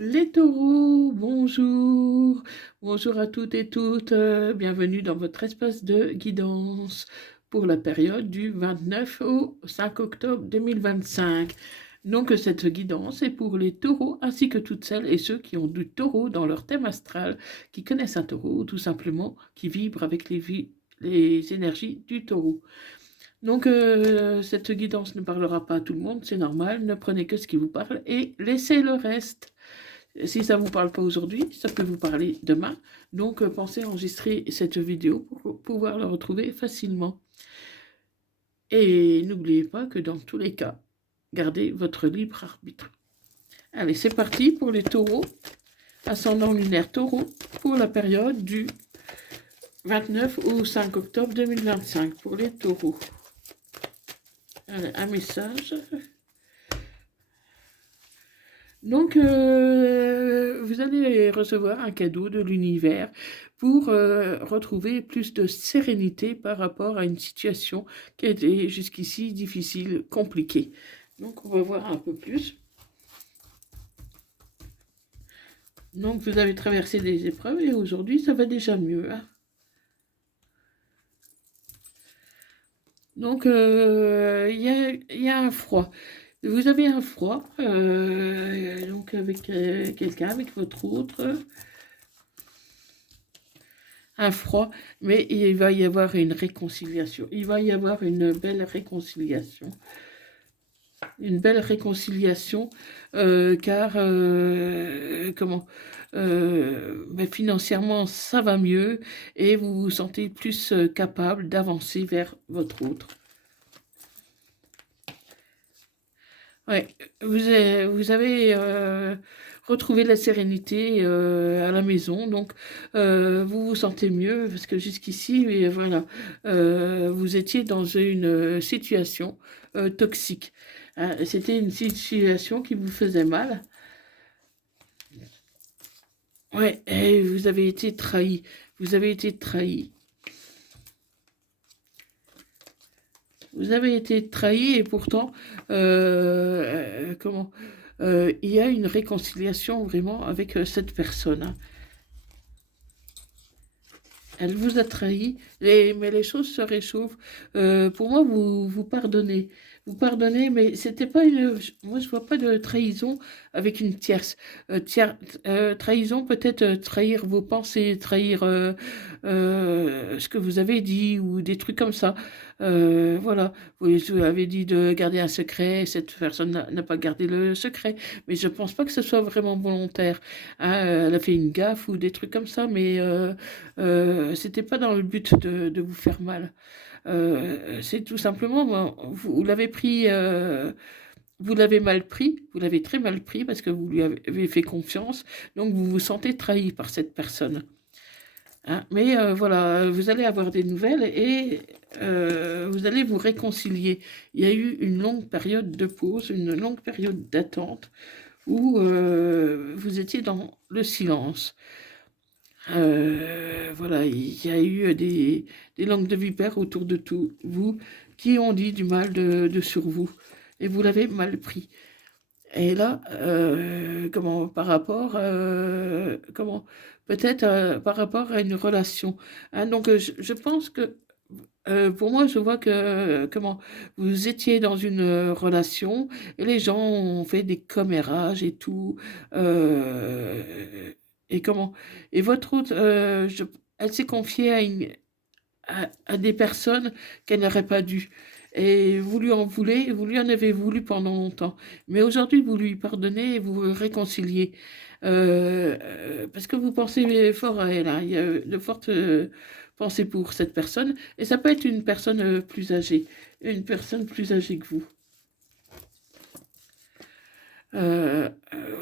Les taureaux, bonjour, bonjour à toutes et toutes, bienvenue dans votre espace de guidance pour la période du 29 au 5 octobre 2025. Donc cette guidance est pour les taureaux ainsi que toutes celles et ceux qui ont du taureau dans leur thème astral, qui connaissent un taureau ou tout simplement qui vibrent avec les énergies du taureau. Donc cette guidance ne parlera pas à tout le monde, c'est normal, ne prenez que ce qui vous parle et laissez le reste. Si ça ne vous parle pas aujourd'hui, ça peut vous parler demain. Donc, pensez à enregistrer cette vidéo pour pouvoir la retrouver facilement. Et n'oubliez pas que dans tous les cas, gardez votre libre arbitre. Allez, c'est parti pour les taureaux. Ascendant lunaire taureau pour la période du 29 au 5 octobre 2025 pour les taureaux. Allez, un message. Donc, vous allez recevoir un cadeau de l'univers pour retrouver plus de sérénité par rapport à une situation qui a été jusqu'ici difficile, compliquée. Donc, on va voir un peu plus. Donc, vous avez traversé des épreuves et aujourd'hui, ça va déjà mieux. Hein. Donc, il y a un froid. Vous avez un froid, donc avec quelqu'un, avec votre autre, un froid, mais il va y avoir une réconciliation. Il va y avoir une belle réconciliation. Une belle réconciliation, car, mais financièrement, ça va mieux et vous vous sentez plus capable d'avancer vers votre autre. Ouais, vous avez retrouvé la sérénité à la maison, donc vous vous sentez mieux parce que jusqu'ici, voilà, vous étiez dans une situation toxique. Hein. C'était une situation qui vous faisait mal. Ouais, et vous avez été trahi. Vous avez été trahi. Vous avez été trahi et pourtant, il y a une réconciliation vraiment avec cette personne. Hein. Elle vous a trahi, mais les choses se réchauffent. Pour moi, vous pardonnez. Vous pardonnez, mais c'était pas une. Moi, je vois pas de trahison avec une tierce. Trahison, peut-être trahir vos pensées, trahir ce que vous avez dit ou des trucs comme ça. Voilà. Vous avez dit de garder un secret, cette personne n'a pas gardé le secret. Mais je pense pas que ce soit vraiment volontaire. Hein, elle a fait une gaffe ou des trucs comme ça, mais c'était pas dans le but de vous faire mal. C'est tout simplement, vous l'avez pris, vous l'avez mal pris, vous l'avez très mal pris parce que vous lui avez fait confiance, donc vous vous sentez trahi par cette personne. Hein. Mais voilà, vous allez avoir des nouvelles et vous allez vous réconcilier. Il y a eu une longue période de pause, une longue période d'attente où vous étiez dans le silence. Voilà, il y a eu des langues de vipère autour de tout vous qui ont dit du mal sur vous et vous l'avez mal pris. Et là, par rapport, peut-être par rapport à une relation. Hein, donc, je pense que pour moi, je vois que vous étiez dans une relation et les gens ont fait des commérages et tout. Et comment et votre autre, elle s'est confiée à des personnes qu'elle n'aurait pas dû. Et vous lui en voulez, vous lui en avez voulu pendant longtemps. Mais aujourd'hui, vous lui pardonnez et vous vous réconciliez. Parce que vous pensez fort à elle. Hein. Il y a de fortes pensées pour cette personne. Et ça peut être une personne plus âgée. Une personne plus âgée que vous.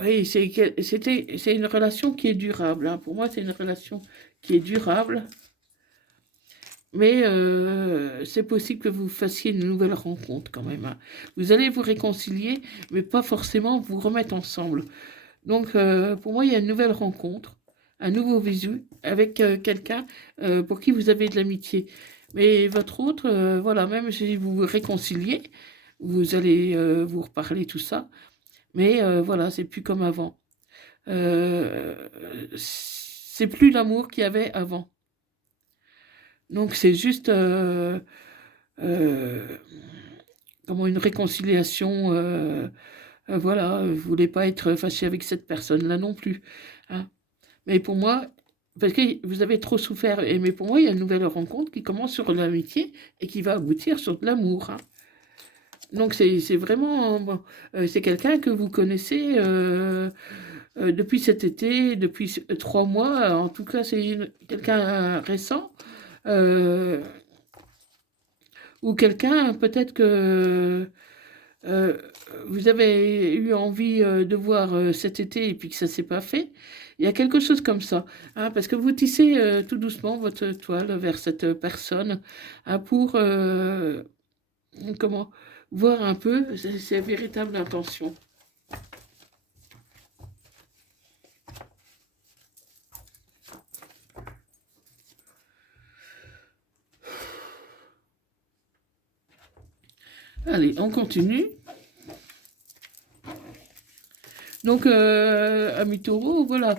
Oui, c'est une relation qui est durable. Hein. Pour moi, c'est une relation qui est durable. Mais c'est possible que vous fassiez une nouvelle rencontre quand même. Hein. Vous allez vous réconcilier, mais pas forcément vous remettre ensemble. Donc, pour moi, il y a une nouvelle rencontre, un nouveau visu avec quelqu'un pour qui vous avez de l'amitié. Mais votre autre, voilà, même si vous vous réconciliez, vous allez vous reparler tout ça. Mais voilà, c'est plus comme avant. euh, c'est plus l'amour qu'il y avait avant. Donc c'est juste euh, comment une réconciliation. Voilà, vous voulez pas être fâché avec cette personne-là non plus, hein. Mais pour moi, parce que vous avez trop souffert, mais pour moi, il y a une nouvelle rencontre qui commence sur l'amitié et qui va aboutir sur de l'amour, hein. Donc c'est vraiment, bon, c'est quelqu'un que vous connaissez depuis cet été, depuis 3 mois. En tout cas, c'est quelqu'un récent. euh, ou quelqu'un peut-être que euh, vous avez eu envie de voir cet été et puis que ça s'est pas fait. Il y a quelque chose comme ça, hein, parce que vous tissez tout doucement votre toile vers cette personne, hein, pour comment voir un peu ses véritables intentions. Allez, on continue. Donc, ami taureau, voilà.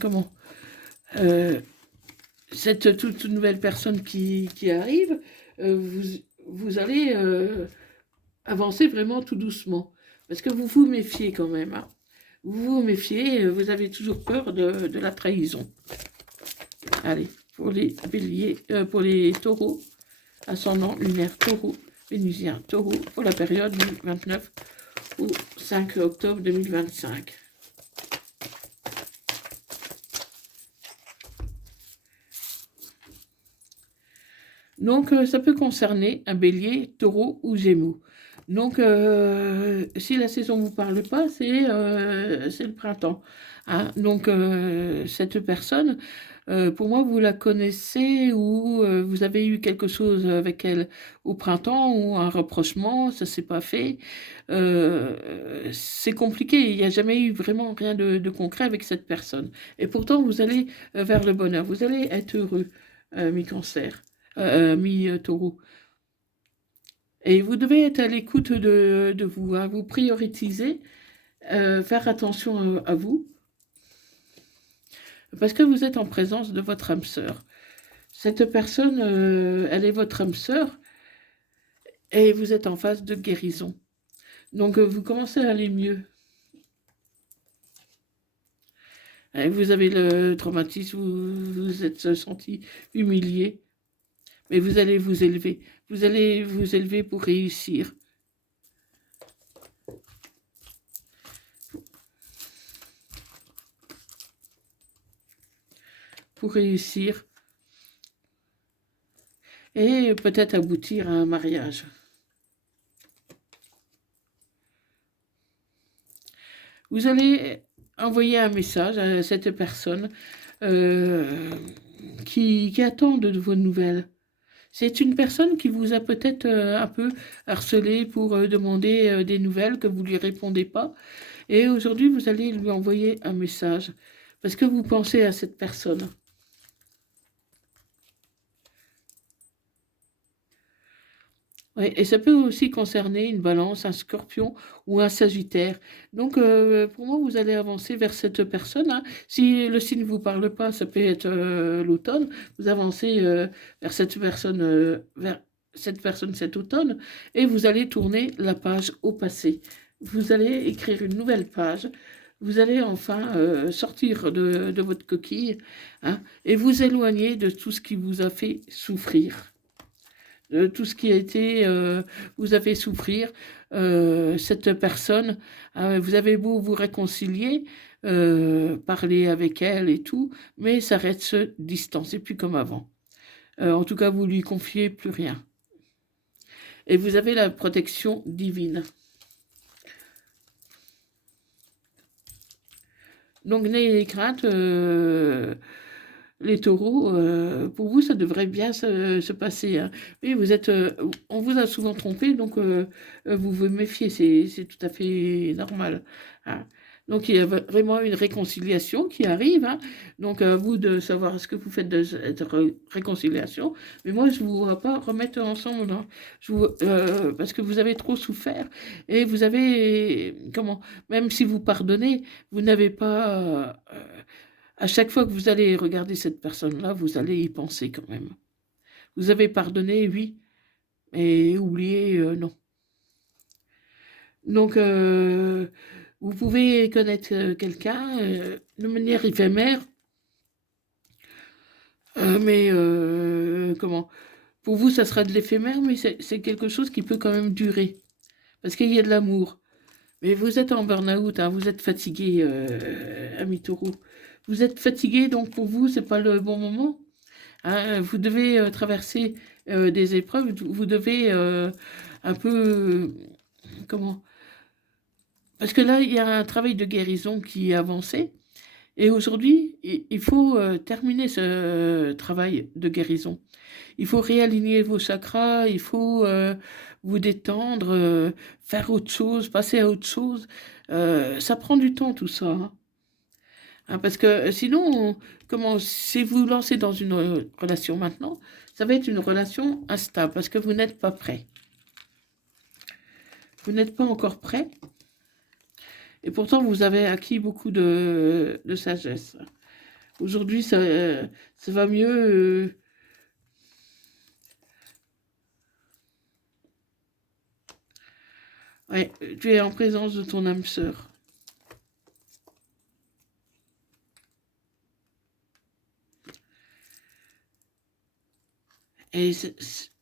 Comment euh, cette toute nouvelle personne qui arrive, vous allez avancer vraiment tout doucement. Parce que vous vous méfiez quand même, hein. Vous vous méfiez, vous avez toujours peur de la trahison. Allez, pour les béliers, pour les taureaux, ascendant lunaire taureau, vénusien taureau, pour la période du 29 au 5 octobre 2025. Donc, ça peut concerner un bélier, taureau ou gémeaux. Donc, si la saison ne vous parle pas, c'est le printemps, hein. Donc, cette personne, pour moi, vous la connaissez ou vous avez eu quelque chose avec elle au printemps ou un rapprochement, ça ne s'est pas fait. C'est compliqué, il n'y a jamais eu vraiment rien de concret avec cette personne. Et pourtant, vous allez vers le bonheur, vous allez être heureux, mi-cancer, mi-taureau. Et vous devez être à l'écoute de vous, hein, vous prioritisez, faire attention à vous, parce que vous êtes en présence de votre âme sœur. Cette personne, elle est votre âme sœur, et vous êtes en phase de guérison. Donc vous commencez à aller mieux. Et vous avez le traumatisme, vous vous êtes senti humilié, mais vous allez vous élever. Vous allez vous élever pour réussir. Pour réussir. Et peut-être aboutir à un mariage. Vous allez envoyer un message à cette personne euh, qui attend de vos nouvelles. C'est une personne qui vous a peut-être un peu harcelé pour demander des nouvelles que vous ne lui répondez pas. Et aujourd'hui, vous allez lui envoyer un message parce que vous pensez à cette personne. Oui, et ça peut aussi concerner une balance, un scorpion ou un sagittaire. Donc, pour moi, vous allez avancer vers cette personne, hein. Si le signe ne vous parle pas, ça peut être l'automne. Vous avancez vers cette personne cet automne, et vous allez tourner la page au passé. Vous allez écrire une nouvelle page. Vous allez enfin sortir de votre coquille, hein, et vous éloigner de tout ce qui vous a fait souffrir. Tout ce qui a été, vous avez souffrir, cette personne, vous avez beau vous réconcilier, parler avec elle et tout, mais ça reste se distancer, plus comme avant. En tout cas, vous lui confiez plus rien. Et vous avez la protection divine. Donc, n'ayez crainte, les taureaux, pour vous, ça devrait bien se passer, hein. Oui, on vous a souvent trompé, donc vous vous méfiez, c'est tout à fait normal, hein. Donc il y a vraiment une réconciliation qui arrive, hein. Donc à vous de savoir ce que vous faites de cette réconciliation. Mais moi, je ne vous vois pas remettre ensemble, hein. Parce que vous avez trop souffert et vous avez, comment, même si vous pardonnez, vous n'avez pas, à chaque fois que vous allez regarder cette personne-là, vous allez y penser quand même. Vous avez pardonné, oui, mais oublié, non. Donc, vous pouvez connaître quelqu'un de manière éphémère, mais comment? Pour vous, ça sera de l'éphémère, mais c'est quelque chose qui peut quand même durer, parce qu'il y a de l'amour. Mais vous êtes en burn-out, hein, vous êtes fatigué, ami Taureau. Vous êtes fatigué, donc pour vous, c'est pas le bon moment, hein. Vous devez traverser des épreuves, vous devez un peu, comment? Parce que là, il y a un travail de guérison qui est avancé. Et aujourd'hui, il faut terminer ce travail de guérison. Il faut réaligner vos chakras, il faut vous détendre, faire autre chose, passer à autre chose. Ça prend du temps tout ça, hein. Hein, parce que sinon, comment, si vous vous lancez dans une relation maintenant, ça va être une relation instable parce que vous n'êtes pas prêt. Vous n'êtes pas encore prêt et pourtant vous avez acquis beaucoup de sagesse. Aujourd'hui, ça va mieux. Ouais, tu es en présence de ton âme sœur. Et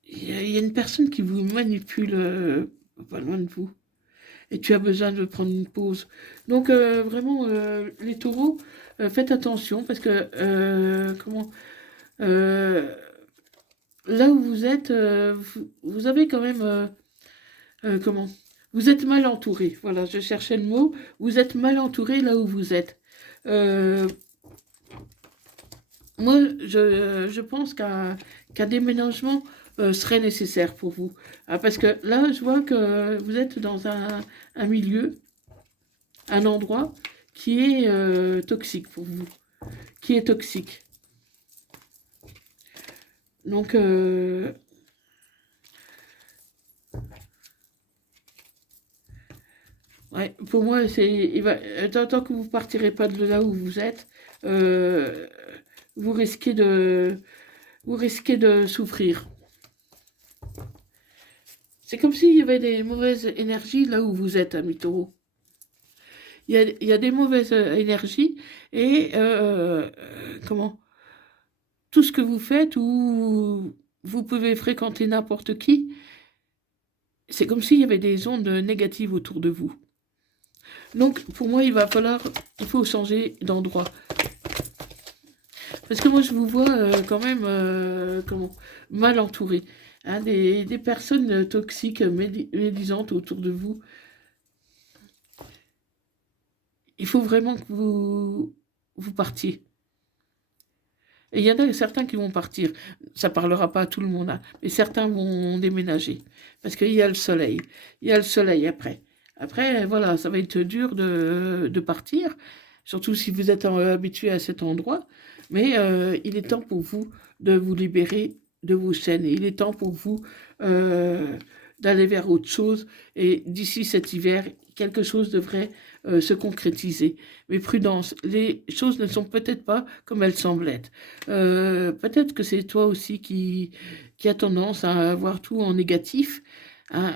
il y a une personne qui vous manipule pas loin de vous. Et tu as besoin de prendre une pause. Donc, vraiment, les taureaux, faites attention parce que, comment, euh, là où vous êtes, vous avez quand même, comment, vous êtes mal entouré. Voilà, je cherchais le mot. Vous êtes mal entouré là où vous êtes. Euh, Moi, je pense qu'un déménagement serait nécessaire pour vous. Ah, parce que là, je vois que vous êtes dans un milieu, un endroit qui est toxique pour vous, qui est toxique. Donc, ouais, pour moi, tant que vous partirez pas de là où vous êtes, euh, vous risquez de, vous risquez de souffrir. C'est comme s'il y avait des mauvaises énergies là où vous êtes, ami Taureau. Il y a des mauvaises énergies et comment, tout ce que vous faites ou vous pouvez fréquenter n'importe qui, c'est comme s'il y avait des ondes négatives autour de vous. Donc pour moi, il faut changer d'endroit. Parce que moi, je vous vois quand même comment, mal entouré, hein, des personnes toxiques, médisantes autour de vous. Il faut vraiment que vous partiez. Et il y en a certains qui vont partir. Ça ne parlera pas à tout le monde, hein, mais certains vont déménager. Parce qu'il y a le soleil. Il y a le soleil après. Après, voilà, ça va être dur de partir, surtout si vous êtes habitué à cet endroit. Mais il est temps pour vous de vous libérer de vos chaînes. Il est temps pour vous d'aller vers autre chose. Et d'ici cet hiver, quelque chose devrait se concrétiser. Mais prudence, les choses ne sont peut-être pas comme elles semblent être. Peut-être que c'est toi aussi qui a tendance à voir tout en négatif, hein,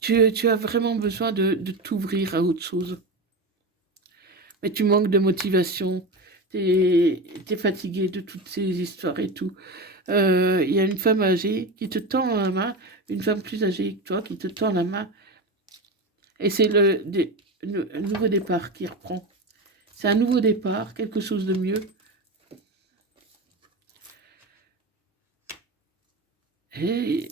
tu as vraiment besoin de t'ouvrir à autre chose. Mais tu manques de motivation, t'es fatigué de toutes ces histoires et tout. Il y a une femme âgée qui te tend la main, une femme plus âgée que toi qui te tend la main, et c'est le nouveau départ qui reprend. C'est un nouveau départ, quelque chose de mieux. Et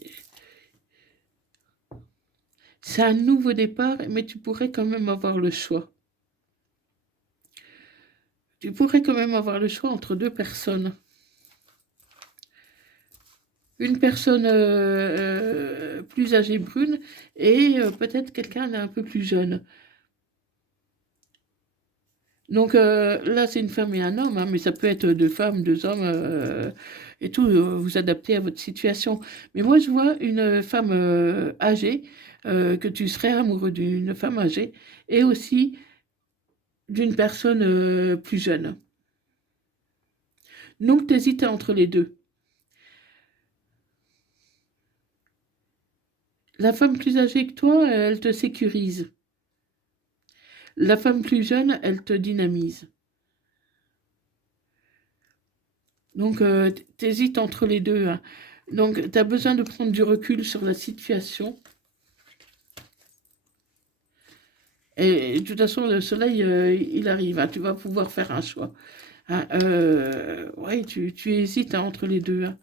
c'est un nouveau départ, mais tu pourrais quand même avoir le choix. Tu pourrais quand même avoir le choix entre deux personnes. une personne plus âgée brune et peut-être quelqu'un d'un peu plus jeune. Donc là, c'est une femme et un homme, hein, mais ça peut être deux femmes, deux hommes et tout, vous adaptez à votre situation. Mais moi, je vois une femme âgée, que tu serais amoureux d'une femme âgée et aussi d'une personne plus jeune. Donc, tu hésites entre les deux. La femme plus âgée que toi, elle te sécurise. La femme plus jeune, elle te dynamise. Donc, tu hésites entre les deux, hein. Donc, tu as besoin de prendre du recul sur la situation. Et de toute façon, le soleil, il arrive, hein, tu vas pouvoir faire un choix. Ah, ouais, tu hésites, hein, entre les deux, hein.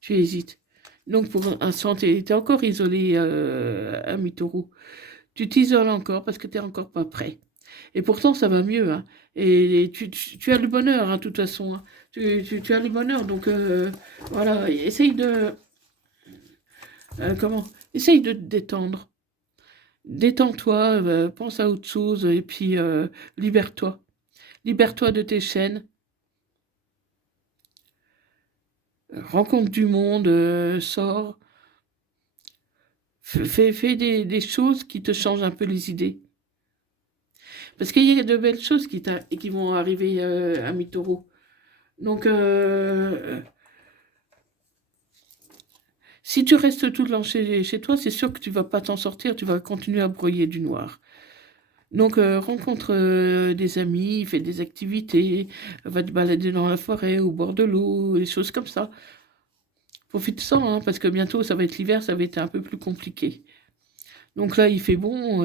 Tu hésites. Donc, pour l'instant, tu es encore isolé à Mitoro. Tu t'isoles encore parce que tu n'es encore pas prêt. Et pourtant, ça va mieux, hein. Et tu as le bonheur, hein, de toute façon, hein. Tu as le bonheur. Donc, voilà, essaye de... comment? Essaye de te détendre. Détends-toi, pense à autre chose et puis libère-toi. Libère-toi de tes chaînes. Rencontre du monde, sors. Fais des choses qui te changent un peu les idées. Parce qu'il y a de belles choses qui vont arriver à Mitoro. Donc, si tu restes tout le temps chez toi, c'est sûr que tu vas pas t'en sortir, tu vas continuer à broyer du noir. Donc, rencontre des amis, fais des activités, va te balader dans la forêt, au bord de l'eau, des choses comme ça. Profite-en, hein, parce que bientôt, ça va être l'hiver, ça va être un peu plus compliqué. Donc là, il fait bon,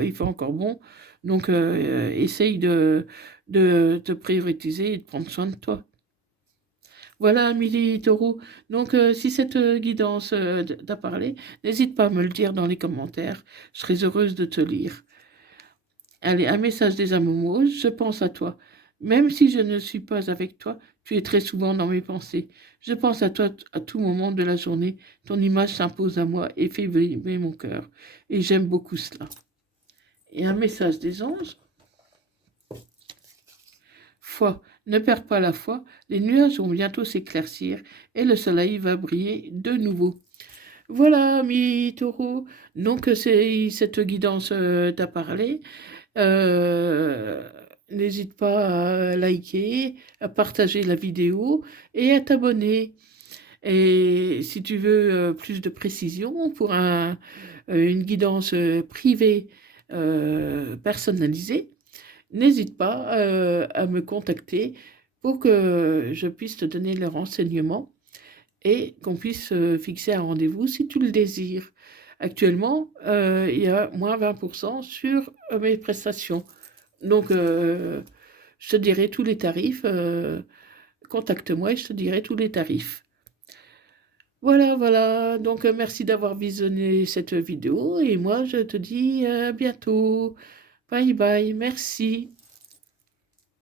il fait encore bon. Donc, essaye de te prioriser et de prendre soin de toi. Voilà, Amélie Taureau. Donc, si cette guidance t'a parlé, n'hésite pas à me le dire dans les commentaires. Je serai heureuse de te lire. Allez, un message des amoureux, je pense à toi. Même si je ne suis pas avec toi, tu es très souvent dans mes pensées. Je pense à toi à tout moment de la journée. Ton image s'impose à moi et fait vibrer mon cœur. Et j'aime beaucoup cela. Et un message des anges. Foi, ne perds pas la foi, les nuages vont bientôt s'éclaircir et le soleil va briller de nouveau. Voilà, mi taureau. Donc, c'est cette guidance t'a parlé. N'hésite pas à liker, à partager la vidéo et à t'abonner. Et si tu veux plus de précision pour une guidance privée personnalisée, n'hésite pas à me contacter pour que je puisse te donner les renseignements et qu'on puisse fixer un rendez-vous si tu le désires. Actuellement, il y a moins 20% sur mes prestations. Donc, je te dirai tous les tarifs. Contacte-moi et je te dirai tous les tarifs. Voilà, voilà. Donc, merci d'avoir visionné cette vidéo et moi, je te dis à bientôt. Bye bye. Merci.